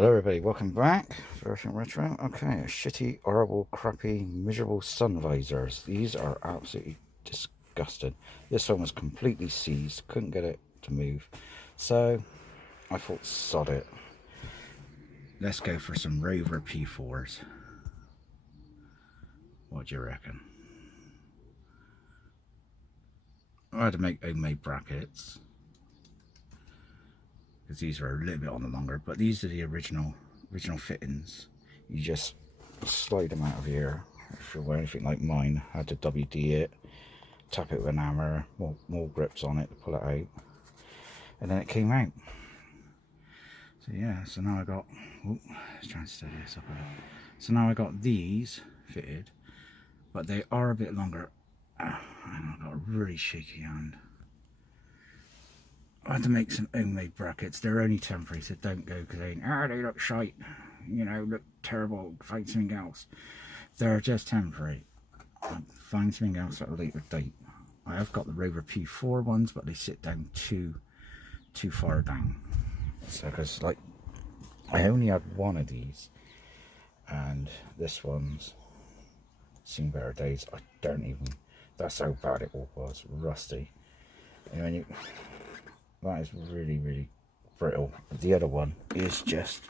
Hello everybody, welcome back. Version Retro. Okay, shitty, horrible, crappy, miserable sun visors. These are absolutely disgusting. This one was completely seized, couldn't get it to move. So I thought, sod it. Let's go for some Rover P4s. What do you reckon? I had to make homemade brackets, because these are a little bit on the longer, but these are the original fittings. You just slide them out of here. If you were anything like mine, I had to WD it, tap it with an hammer, more grips on it to pull it out, and then it came out. So yeah, so now I got, let's try and steady this up a bit. So now I got these fitted, but they are a bit longer. And I've got a really shaky hand. I had to make some homemade brackets. They're only temporary, so don't go saying, they look shite, you know, look terrible, find something else. They're just temporary. Find something else at a later date. I have got the Rover P4 ones, but they sit down too far down. So, because like, I only had one of these, and this one's seen better days. I don't even, that's how bad it all was, rusty. And when you, that is really brittle. The other one is just,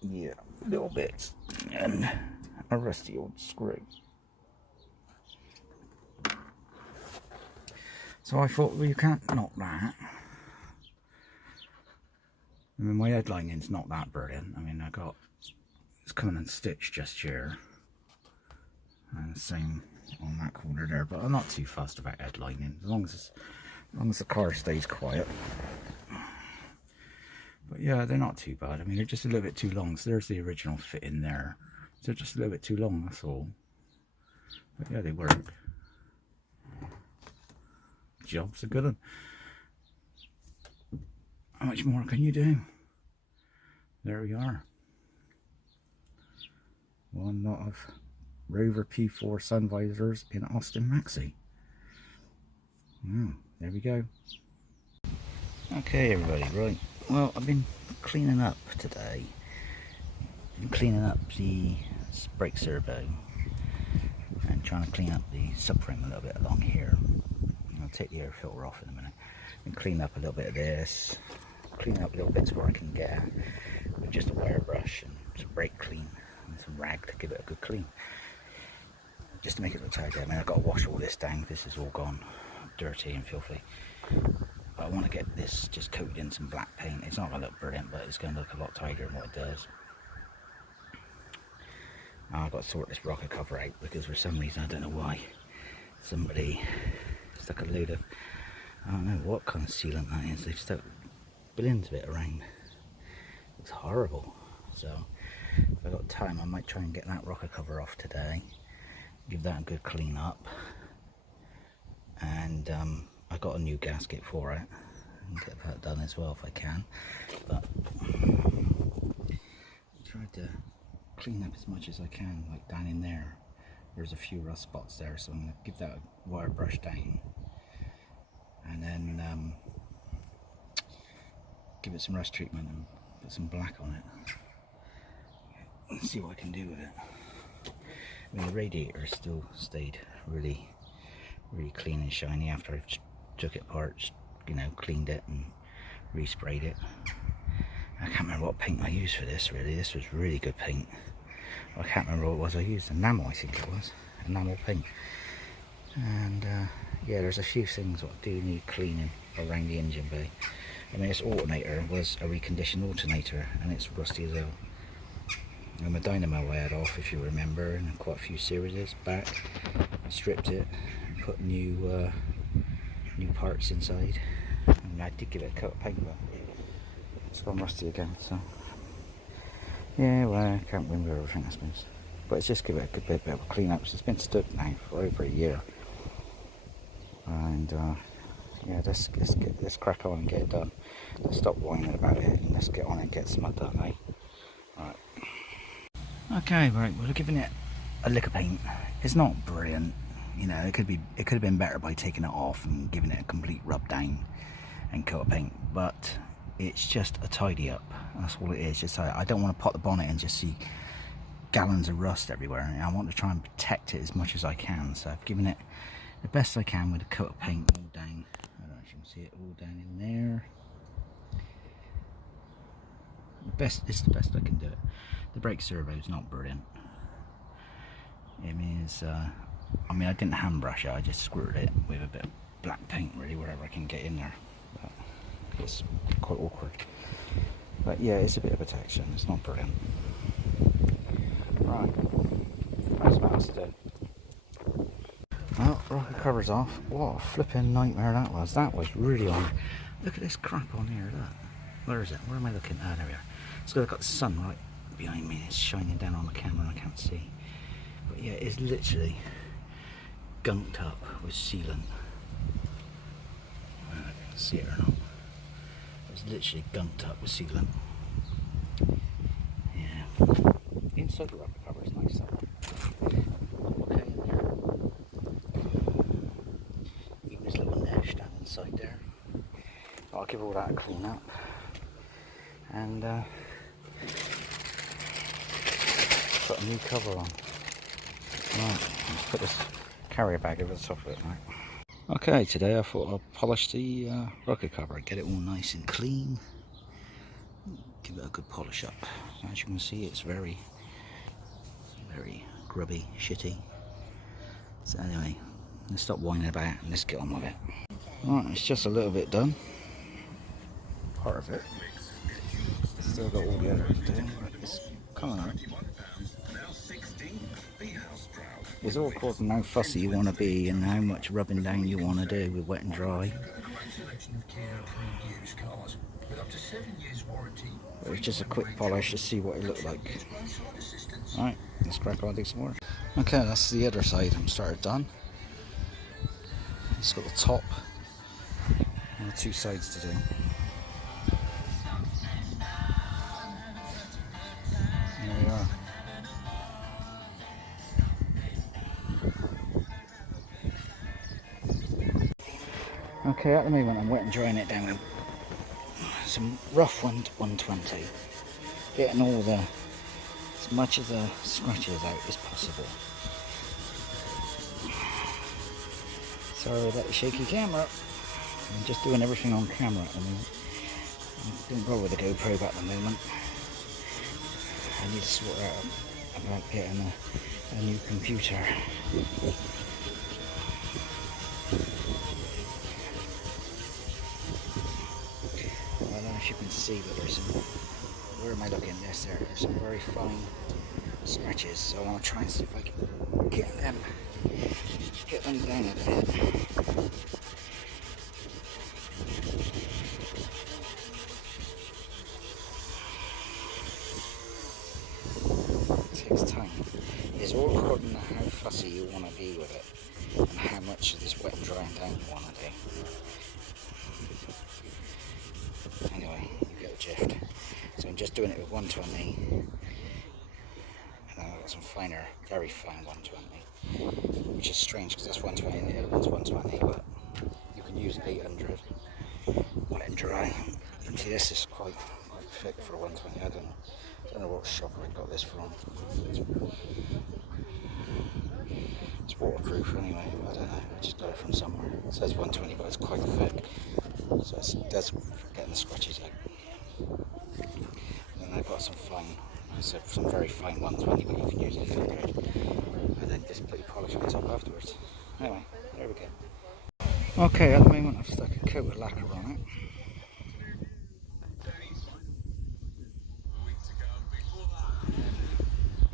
yeah, little bits and a rusty old screw. So I thought, well, you can't knock that. I mean, my headlining's not that brilliant. I mean, it's coming unstitched just here, and the same on that corner there, but I'm not too fussed about headlining as long as the car stays quiet. But yeah, they're not too bad. I mean, they're just a little bit too long. So there's the original fit in there, so they're just a little bit too long, that's all. But yeah, they work. Job's a good one. How much more can you do? There we are. One lot of Rover P4 sun visors in Austin Maxi. There we go. Okay everybody, right. Well, I've been cleaning up today. Been cleaning up the brake servo and trying to clean up the subframe a little bit along here. I'll take the air filter off in a minute. And clean up a little bit of this. Clean up little bits where I can get with just a wire brush and some brake clean and some rag to give it a good clean. Just to make it look tidy. I mean, I've got to wash all this down. This is all gone dirty and filthy. But I want to get this just coated in some black paint. It's not going to look brilliant, but it's going to look a lot tidier than what it does. Now I've got to sort this rocker cover out, because for some reason, I don't know why, somebody stuck a load of, I don't know what kind of sealant that is. They've stuck billions of it around. It's horrible. So if I've got time, I might try and get that rocker cover off today. Give that a good clean up, and I got a new gasket for it, and get that done as well if I can. But I tried to clean up as much as I can, like down in there. There's a few rust spots there, so I'm going to give that a wire brush down, and then give it some rust treatment and put some black on it, and see what I can do with it. I mean, the radiator still stayed really clean and shiny after I took it apart, you know, cleaned it and resprayed it. I can't remember what paint I used for this, really. This was really good paint. I can't remember what it was I used. Enamel, I think it was. Enamel paint. And yeah, there's a few things that do need cleaning around the engine bay. I mean, this alternator was a reconditioned alternator, and it's rusty as hell. And my dynamo I had off, if you remember, and quite a few series back. I stripped it and put new parts inside. And I did give it a coat of paint, but it's gone rusty again. So yeah, well, I can't win with everything, I suppose. But it's just give it a good bit of a clean up. So it's been stuck now for over a year. And yeah, let's crack on and get it done. Let's stop whining about it and let's get on and get some done, eh? Alright. Okay, right, we're giving it a lick of paint. It's not brilliant, you know, it could have been better by taking it off and giving it a complete rub down and coat of paint, but it's just a tidy up. That's all it is. Just I don't want to pop the bonnet and just see gallons of rust everywhere, and I want to try and protect it as much as I can. So I've given it the best I can with a coat of paint all down. I don't know if you can see it all down in there. It's the best I can do it. The brake servo is not brilliant. It means I mean, I didn't hand brush it, I just squirted it with a bit of black paint really wherever I can get in there. But it's quite awkward. But yeah, it's a bit of protection, it's not brilliant. Right, that's what else to do. Well, rocker cover's off. What a flipping nightmare that was. That was really on. Look at this crap on here, look. Where is it? Where am I looking? Ah, there we are. It's got the sun right behind me, it's shining down on the camera and I can't see. But yeah, it's literally gunked up with sealant. I don't know if you can see it or not. It's literally gunked up with sealant. Yeah. Inside the rubber cover is nice though. Okay in there. Even this little mesh down inside there. I'll give all that a clean up. And put a new cover on. Right, let's put this carrier bag over the top of it, right? Okay, today I thought I'd polish the rocker cover, get it all nice and clean. Give it a good polish up. As you can see, it's very grubby, shitty. So anyway, let's stop whining about and let's get on with it. Right, it's just a little bit done. Part of it. Still got all the other to do, but it's coming out. It's all according to how fussy you want to be and how much rubbing down you want to do with wet and dry. But it's just a quick polish to see what it looked like. Alright, let's crack on and do some more. Okay, that's the other side I'm started done. It's got the top and the two sides to do. There we are. Okay, at the moment I'm wet and drying it down with some rough 120, getting all the, as much of the scratches out as possible. Sorry about the shaky camera, I'm just doing everything on camera at the moment. I don't bother with the GoPro at the moment. I need to sort out about getting a new computer. I don't know if you can see, but there's some, where am I looking? Yes, there's some very fine scratches, so I want to try and see if I can get them down a bit. It takes time. It's all according to how fussy you want to be with it and how much of this wet and drying down you want to do. Anyway, you get the gist. So I'm just doing it with 120, and I've got some finer, very fine 120, which is strange because that's 120 and the other one's 120, but you can use 800 wet and dry. And see, this is quite thick for a 120. I don't know what shop I got this from. It's waterproof anyway, I don't know, I just got it from somewhere. It says 120, but it's quite thick, so that's for getting the scratches out. And I've got some fine, so some very fine 120, but you can use 800, and then just put your polish on top afterwards. Anyway, there we go. Okay, at the moment I've stuck a coat of lacquer on it.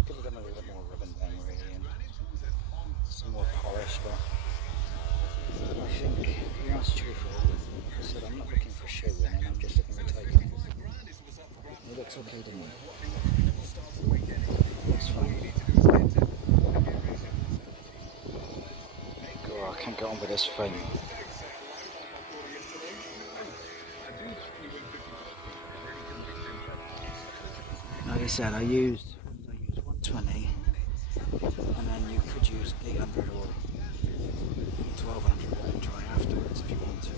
Could have done a little bit more rubbing down really, and some more polish, but I think, to be honest truthful, I said I'm not looking for show winning, I'm just looking for tightening. It looks okay to me. Looks fine. God, I can't get on with this thing. Like I said, I used 120, and then you could use 800 or 1200 wet and dry afterwards if you want to.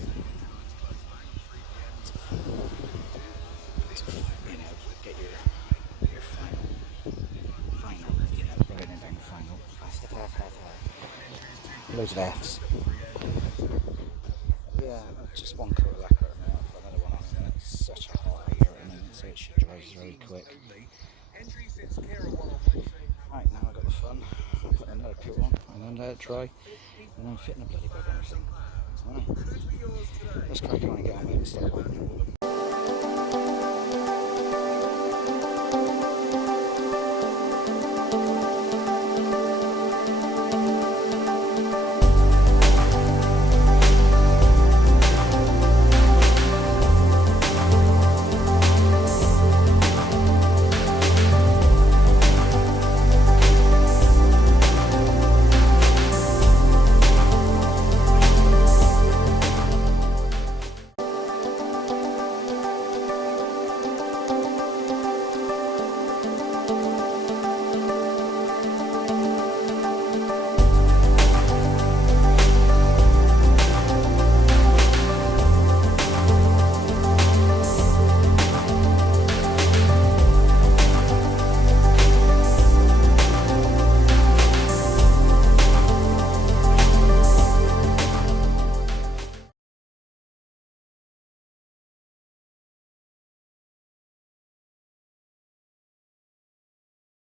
loads of Fs. Yeah, just one coat of lacquer and then I'll put another one on, and it's such a hot here at the moment, so it should dry very quick. Right, now I've got the fun. I'll put another coat on and then let it dry, and then fitting a bloody bug and everything. Alright, let's crack on and get on with it and start.